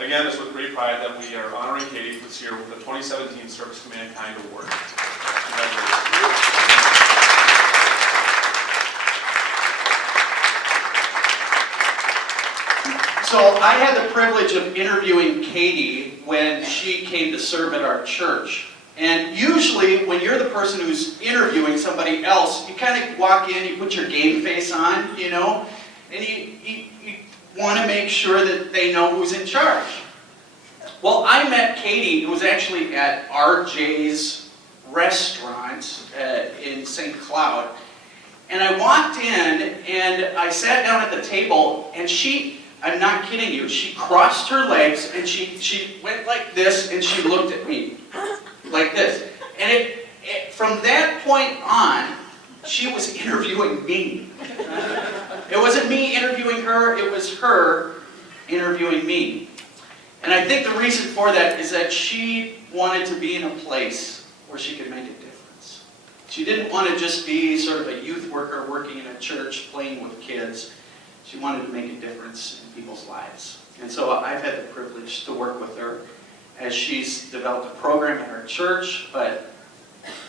Again, it's with great pride that we are honoring Katie this year with the 2017 Service to Mankind Award. Congratulations. So I had the privilege of interviewing Katie when she came to serve at our church. And usually when you're the person who's interviewing somebody else, you kind of walk in, you put your game face on, you know, and you want to make sure that they know who's in charge. Well, I met Katie, who was actually at RJ's restaurant in St. Cloud. And I walked in and I sat down at the table and I'm not kidding you, she crossed her legs and she went like this and she looked at me like this. And from that point on, she was interviewing me. It wasn't me interviewing her, it was her interviewing me. And I think the reason for that is that she wanted to be in a place where she could make a difference. She didn't want to just be sort of a youth worker working in a church playing with kids. She wanted to make a difference in people's lives. And so I've had the privilege to work with her as she's developed a program in our church, but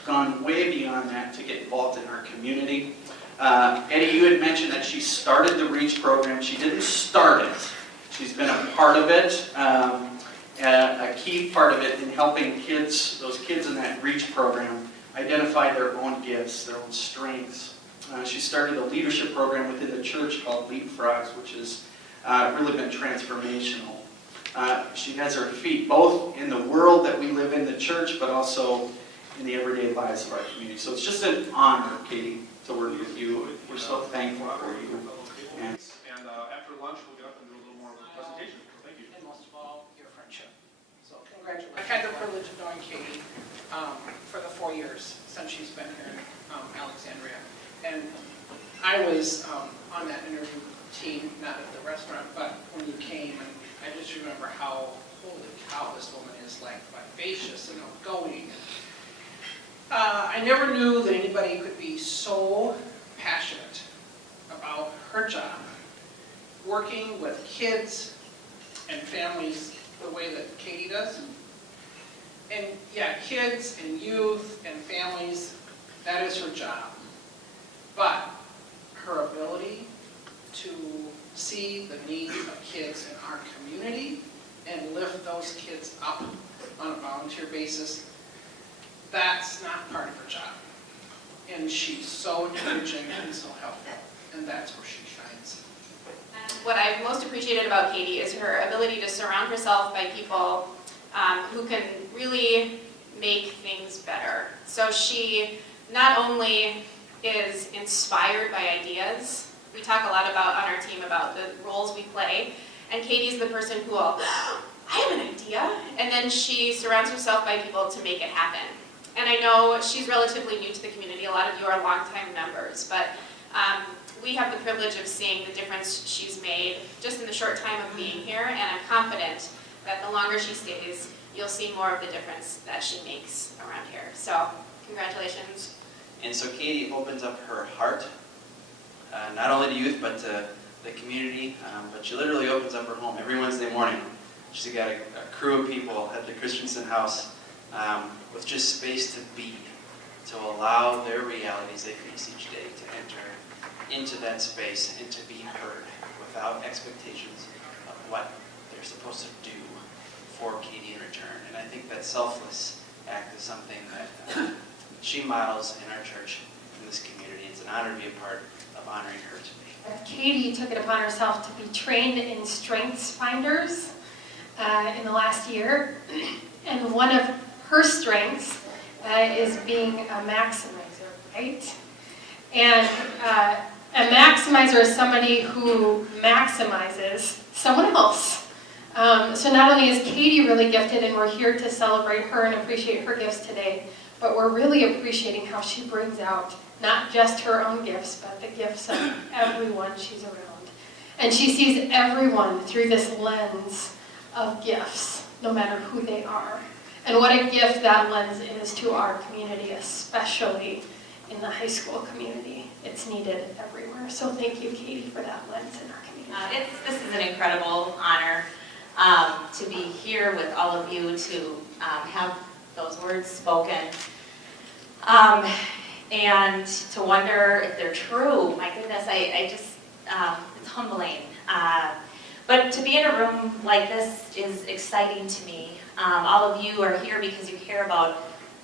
gone way beyond that to get involved in our community. Eddie, you had mentioned that she started the REACH program. She didn't start it. She's been a part of it, a key part of it in helping kids, those kids in that REACH program, identify their own gifts, their own strengths. She started a leadership program within the church called Leapfrogs, which has really been transformational. She has her feet both in the world that we live in, the church, but also in the everyday lives of our community. So it's just an honor, Katie, to work with you. We're so thankful for you. And after lunch, we'll get up and do a little more of a presentation. Thank you. And most of all, your friendship. So congratulations. I've had the privilege of knowing Katie for the 4 years since she's been here in Alexandria. And I was on that interview team, not at the restaurant, but when you came, and I just remember how, holy cow, this woman is like vivacious and outgoing. I never knew that anybody could be so passionate about her job, working with kids and families the way that Katie does. And yeah, kids and youth and families, that is her job. But her ability to see the needs of kids in our community and lift those kids up on a volunteer basis, that's not part of her job. And she's so encouraging and so helpful, and that's where she shines. What I've most appreciated about Katie is her ability to surround herself by people who can really make things better. So she not only is inspired by ideas. We talk a lot about on our team about the roles we play, and Katie's the person who will, I have an idea, and then she surrounds herself by people to make it happen. And I know she's relatively new to the community. A lot of you are longtime members, but we have the privilege of seeing the difference she's made just in the short time of being here, and I'm confident that the longer she stays, you'll see more of the difference that she makes around here. So, congratulations. And so Katie opens up her heart, not only to youth, but to the community, but she literally opens up her home every Wednesday morning. She's got a crew of people at the Christensen house with just space to be, to allow their realities they face each day to enter into that space and to be heard without expectations of what they're supposed to do for Katie in return. And I think that selfless act is something that she models in our church, in this community. It's an honor to be a part of honoring her today. Katie took it upon herself to be trained in strengths finders in the last year. And one of her strengths is being a maximizer, right? And a maximizer is somebody who maximizes someone else. So not only is Katie really gifted, and we're here to celebrate her and appreciate her gifts today, but we're really appreciating how she brings out not just her own gifts, but the gifts of everyone she's around. And she sees everyone through this lens of gifts, no matter who they are. And what a gift that lens is to our community, especially in the high school community. It's needed everywhere. So thank you, Katie, for that lens in our community. This is an incredible honor. to be here with all of you to have those words spoken. And to wonder if they're true. My goodness, I just, it's humbling. But to be in a room like this is exciting to me. All of you are here because you care about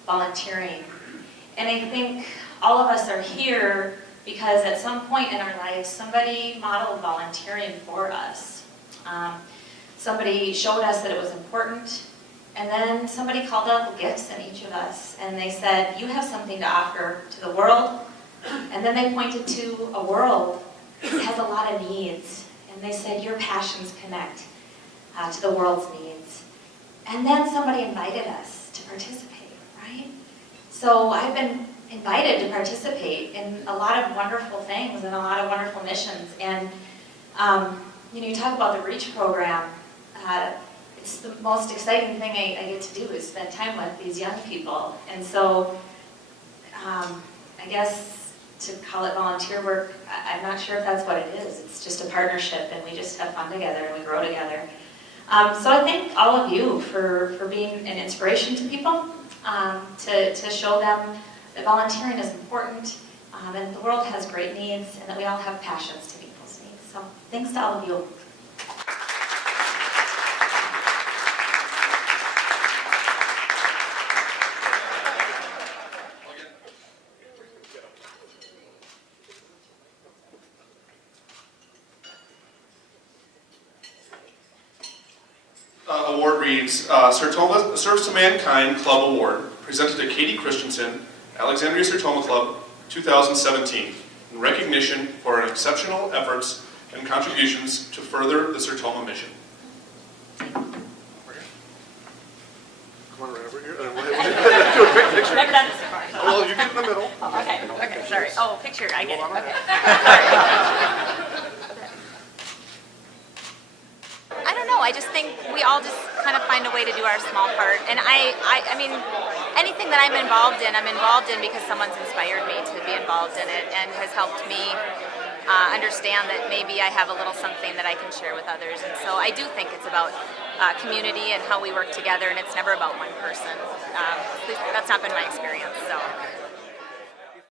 volunteering. And I think all of us are here because at some point in our lives, somebody modeled volunteering for us. Somebody showed us that it was important, and then somebody called out the gifts in each of us, and they said, you have something to offer to the world. And then they pointed to a world that has a lot of needs, and they said, your passions connect to the world's needs. And then somebody invited us to participate, right? So I've been invited to participate in a lot of wonderful things and a lot of wonderful missions. And you talk about the REACH program. It's the most exciting thing I get to do is spend time with these young people. And so I guess to call it volunteer work, I'm not sure if that's what it is. It's just a partnership, and we just have fun together and we grow together. So I thank all of you for being an inspiration to people, to show them that volunteering is important, and the world has great needs, and that we all have passions to meet those needs. So thanks to all of you. Award reads, Sertoma Serves to Mankind Club Award, presented to Katie Christensen, Alexandria Sertoma Club, 2017, in recognition for her exceptional efforts and contributions to further the Sertoma mission. Come on, right over here. Do a quick picture. Never done this before. Well, you get in the middle. Oh, okay, sorry. Oh, picture, I get it. Okay. I don't know. I just think we all just kind of find a way to do our small part. And I mean, anything that I'm involved in because someone's inspired me to be involved in it and has helped me understand that maybe I have a little something that I can share with others. And so I do think it's about community and how we work together, and it's never about one person. At least that's not been my experience. So